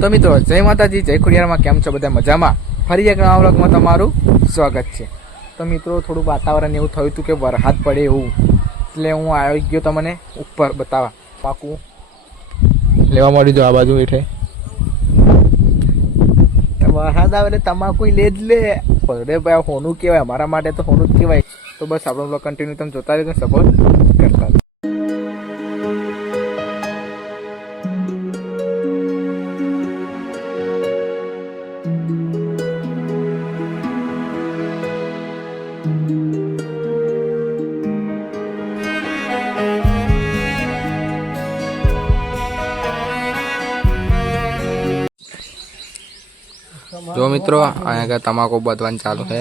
તો મિત્રો જય માતાજી, જય ખોડિયારમાં. કેમ છો બધા? મજામાં? ફરી એક નવા વ્લોગમાં તમારું સ્વાગત છે. તો મિત્રો થોડું વાતાવરણ એવું થયું હતું કે વરસાદ પડે એવું, એટલે હું આવી ગયો તમને ઉપર બતાવવા. પાકું લેવા મળી જો આ બાજુ હેઠે વરસાદ આવે એટલે તમાકુ લે જ લે. અરે ભાઈ હોનું કહેવાય, અમારા માટે તો હોનું જ કહેવાય. તો બસ આપણો બ્લોગ કન્ટિન્યુ તમે જોતા રહેજો, સપોર્ટ કરતા રહેજો. જો મિત્રો અહીંયા તમાકુ બધવાનું ચાલુ છે.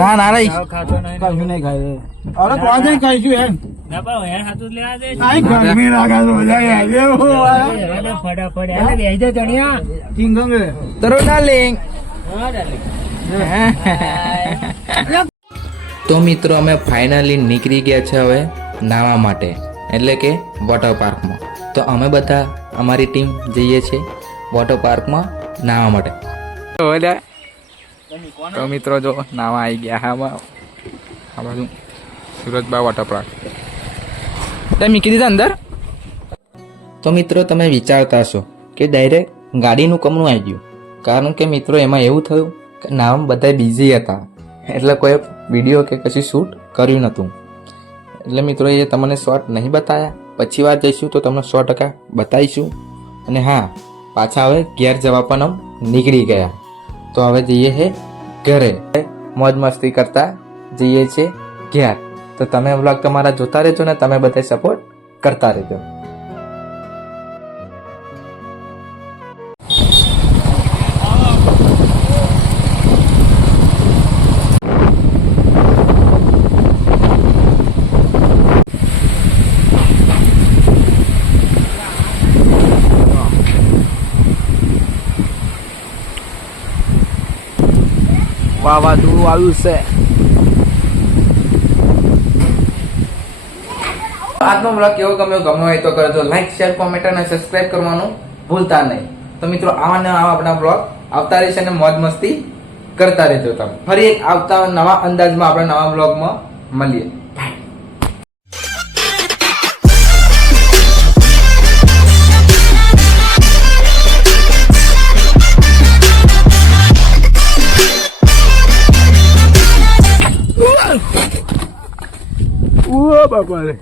ના ના નહીં ખાય. અરે કોણ ખાઈશું એમ તો મિત્રો અમે ફાઇનલી નીકળી ગયા છે હવે નાવા માટે, એટલે કે વોટર પાર્કમાં. તો અમે બધા અમારી ટીમ જઈએ છીએ વોટર પાર્કમાં નાવા માટે. તો મિત્રો જો નાવા આવી ગયા આમાં આ બાજુ સુરતબા વોટર પાર્ક. તમે મૂકી દીધા અંદર. તો મિત્રો તમે વિચારતા હશો કે ડાયરેક્ટ ગાડીનું કમનું આવી ગયું, કારણ કે મિત્રો એમાં એવું થયું કે નાવામાં બધા બિઝી હતા, એટલે કોઈ વિડીયો કે કશું શૂટ કર્યું નહોતું. એટલે મિત્રો એ તમને શોર્ટ નહીં બતાવ્યા. પછી વાર જઈશું તો તમને 100% બતાવીશું. અને હા, પાછા હવે ઘેર જવા પણ નીકળી ગયા. તો હવે જઈએ છે ઘરે, મોજ મસ્તી કરતા જઈએ છીએ ઘેર. તો તમે વ્લોગ તમારા જોતા રહેજો ને તમે બધા સપોર્ટ કરતા રહેજો. વાવાઝોડું આવ્યું છે. આજનો બ્લોગ કેવો ગમ્યો હોય તો કરજો લાઈક, શેર, કોમેન્ટ અને સબસ્ક્રાઇબ કરવાનું ભૂલતા નહીં. તો મિત્રો આવા ને આવા આપણા બ્લોગ આવતા રહેશે અને મોજ મસ્તી કરતા રહેજો. તમે ફરી એક આવતા નવા અંદાજમાં આપણે નવા બ્લોગમાં મળીએ. બાપા રે.